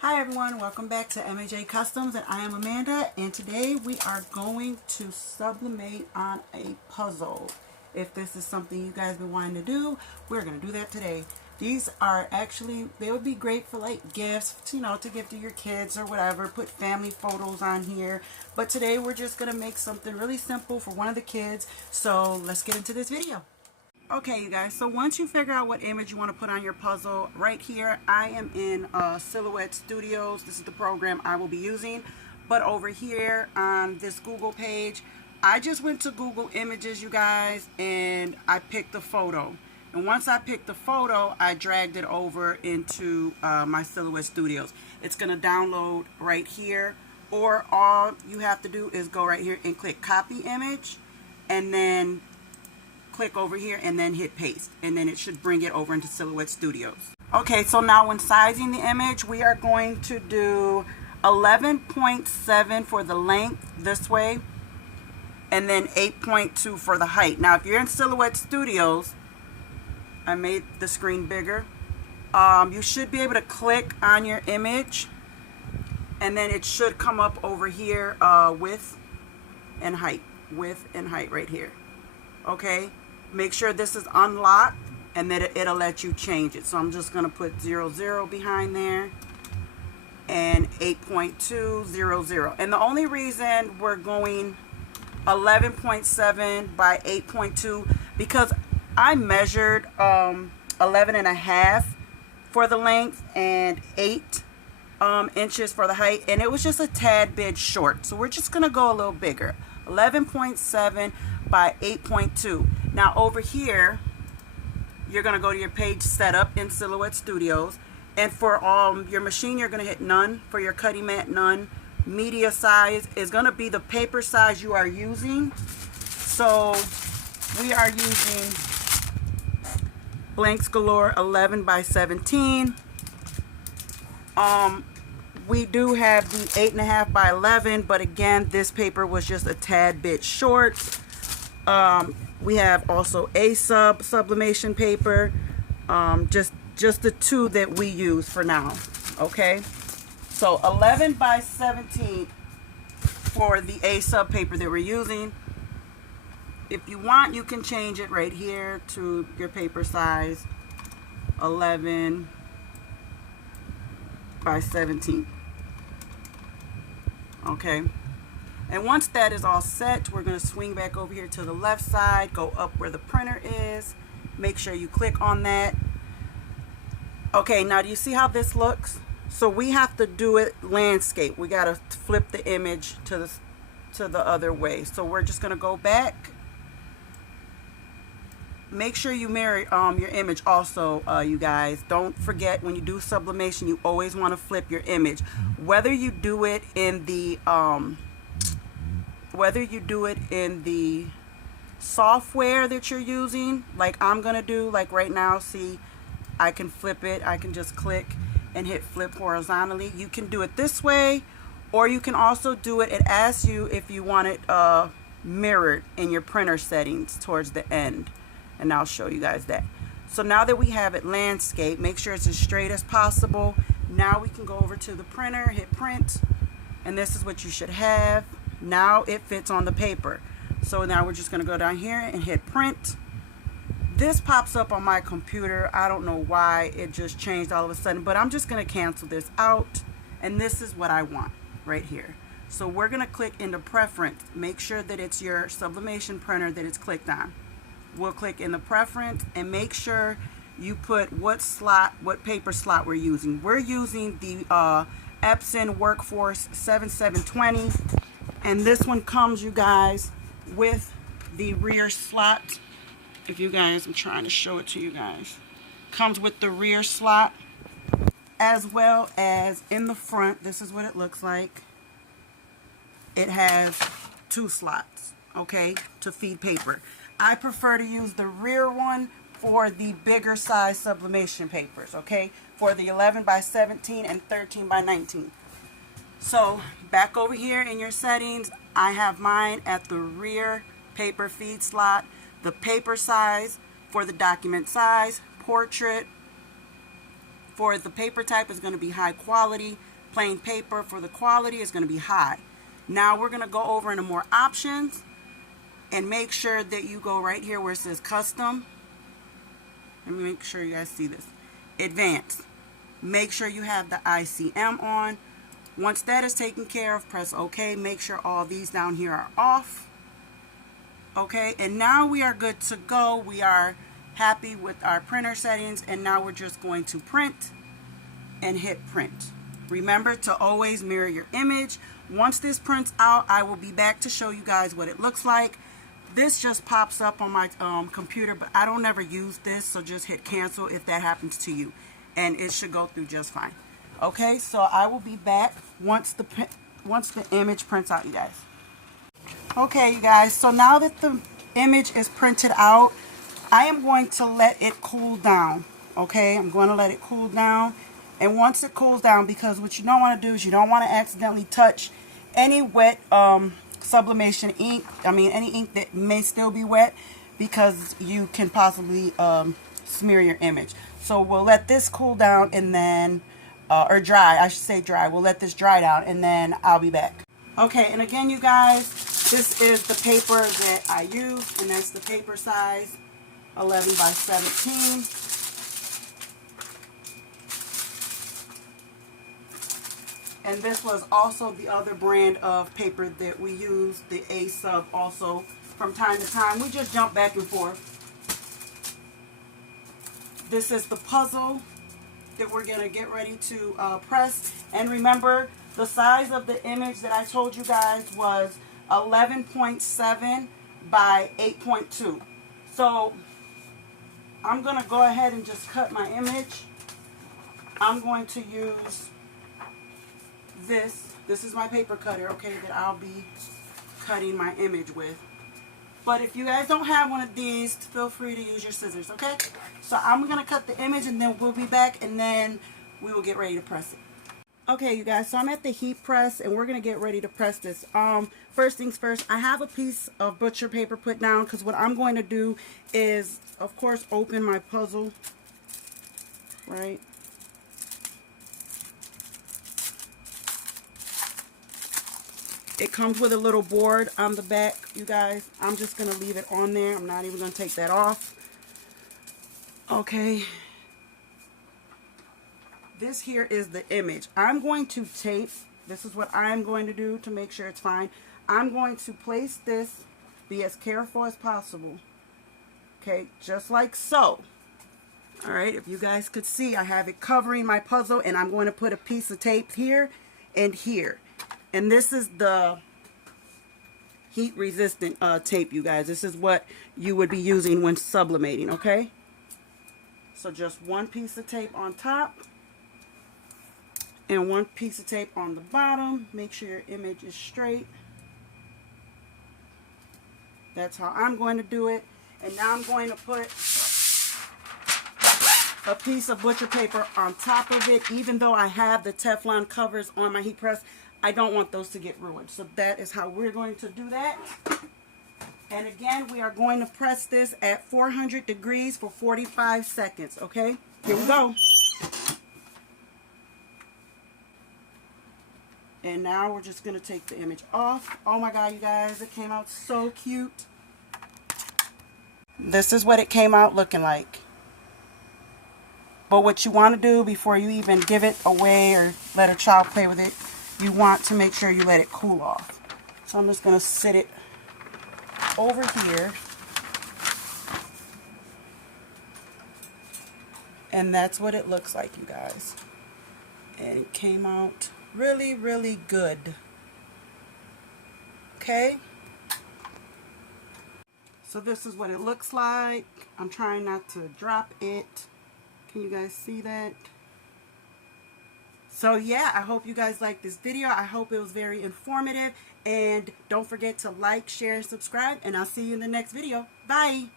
Hi everyone, welcome back to M.A.J. Customs, and I am Amanda, and today we are going to sublimate on a puzzle. If this is something you guys been wanting to do, we're going to do that today. These are actually, they would be great for like gifts, you know, to give to your kids or whatever, put family photos on here. But today we're just going to make something really simple for one of the kids, so let's get into this video. Okay, you guys, so once you figure out what image you want to put on your puzzle, right here I am in Silhouette Studios. This is the program I will be using. But over here on this Google page, I just went to Google Images, you guys, and I picked the photo. And once I picked the photo, I dragged it over into my Silhouette Studios. It's going to download right here, or all you have to do is go right here and click copy image, and then click over here and then hit paste, and then it should bring it over into Silhouette Studios. Okay, so now when sizing the image, we are going to do 11.7 for the length this way, and then 8.2 for the height. Now if you're in Silhouette Studios, I made the screen bigger, you should be able to click on your image, and then it should come up over here, width and height right here. Okay, make sure this is unlocked, and then it'll let you change it. So I'm just going to put 00 behind there and 8.200. And the only reason we're going 11.7 by 8.2 because I measured 11.5 for the length and 8 inches for the height, and it was just a tad bit short. So we're just going to go a little bigger, 11.7 by 8.2. Now over here, you're going to go to your page setup in Silhouette Studios, and for your machine, you're going to hit none. For your cutting mat, none. Media size is going to be the paper size you are using. So we are using Blanks Galore 11 by 17. We do have the 8.5 by 11, but again, this paper was just a tad bit short. We have also sublimation paper, just the two that we use for now. Okay, so 11 by 17 for the sub paper that we're using. If you want, you can change it right here to your paper size, 11 by 17. Okay, and once that is all set, we're going to swing back over here to the left side, go up where the printer is, make sure you click on that. Okay, now do you see how this looks? So we have to do it landscape. We got to flip the image to the other way. So we're just going to go back. Make sure you mirror your image also, you guys. Don't forget, when you do sublimation, you always want to flip your image. Whether you do it in the software that you're using, like I'm gonna do, like right now, see, I can flip it. I can just click and hit flip horizontally. You can do it this way, or you can also do it. It asks you if you want it mirrored in your printer settings towards the end, and I'll show you guys that. So now that we have it landscape, make sure it's as straight as possible. Now we can go over to the printer, hit print, and this is what you should have. Now it fits on the paper. So now we're just going to go down here and hit print. This pops up on my computer. I don't know why it just changed all of a sudden, but I'm just going to cancel this out, and this is what I want right here. So we're going to click into preference. Make sure that it's your sublimation printer that it's clicked on. We'll click in the preference and make sure you put what paper slot we're using. We're using the Epson Workforce 7720, and this one comes, you guys, with the rear slot. If you guys, I'm trying to show it to you guys. Comes with the rear slot, as well as in the front. This is what it looks like. It has 2 slots, okay, to feed paper. I prefer to use the rear one for the bigger size sublimation papers, okay, for the 11 by 17 and 13 by 19. So back over here in your settings, I have mine at the rear paper feed slot. The paper size for the document size, portrait, for the paper type is going to be high quality. Plain paper for the quality is going to be high. Now we're going to go over into more options and make sure that you go right here where it says custom. Let me make sure you guys see this. Advanced. Make sure you have the ICM on. Once that is taken care of, press OK. Make sure all these down here are off. Okay, and now we are good to go. We are happy with our printer settings, and now we're just going to print and hit print. Remember to always mirror your image. Once this prints out, I will be back to show you guys what it looks like. This just pops up on my computer, but I don't ever use this, so just hit cancel if that happens to you, and it should go through just fine. Okay, so I will be back once the image prints out, you guys. Okay, you guys, so now that the image is printed out, I am going to let it cool down. Okay, I'm going to let it cool down. And once it cools down, because what you don't want to do is you don't want to accidentally touch any wet sublimation ink. I mean, any ink that may still be wet, because you can possibly smear your image. So we'll let this cool down and then, or dry, I should say dry. We'll let this dry down and then I'll be back. Okay, and again, you guys, this is the paper that I use, and that's the paper size, 11 by 17. And this was also the other brand of paper that we use, the A sub, also from time to time. We just jump back and forth. This is the puzzle that we're going to get ready to press. And remember, the size of the image that I told you guys was 11.7 by 8.2. So I'm going to go ahead and just cut my image. I'm going to use this. This is my paper cutter, okay, that I'll be cutting my image with. But if you guys don't have one of these, feel free to use your scissors, okay? So I'm going to cut the image and then we'll be back and then we will get ready to press it. Okay, you guys, so I'm at the heat press and we're going to get ready to press this. First things first, I have a piece of butcher paper put down because what I'm going to do is, of course, open my puzzle, right? It comes with a little board on the back, you guys. I'm just going to leave it on there. I'm not even going to take that off. Okay. This here is the image. I'm going to tape. This is what I'm going to do to make sure it's fine. I'm going to place this, be as careful as possible. Okay, just like so. All right, if you guys could see, I have it covering my puzzle, and I'm going to put a piece of tape here and here. And this is the heat resistant tape, you guys. This is what you would be using when sublimating, okay? So just one piece of tape on top and one piece of tape on the bottom. Make sure your image is straight. That's how I'm going to do it. And now I'm going to put a piece of butcher paper on top of it. Even though I have the Teflon covers on my heat press, I don't want those to get ruined. So that is how we're going to do that. And again, we are going to press this at 400 degrees for 45 seconds, okay? Here we go. And now we're just going to take the image off. Oh my God, you guys, it came out so cute. This is what it came out looking like. But what you want to do before you even give it away or let a child play with it, you want to make sure you let it cool off. So I'm just going to sit it over here. And that's what it looks like, you guys. And it came out really, really good. Okay? So this is what it looks like. I'm trying not to drop it. Can you guys see that? So yeah, I hope you guys liked this video. I hope it was very informative. And don't forget to like, share, and subscribe. And I'll see you in the next video. Bye!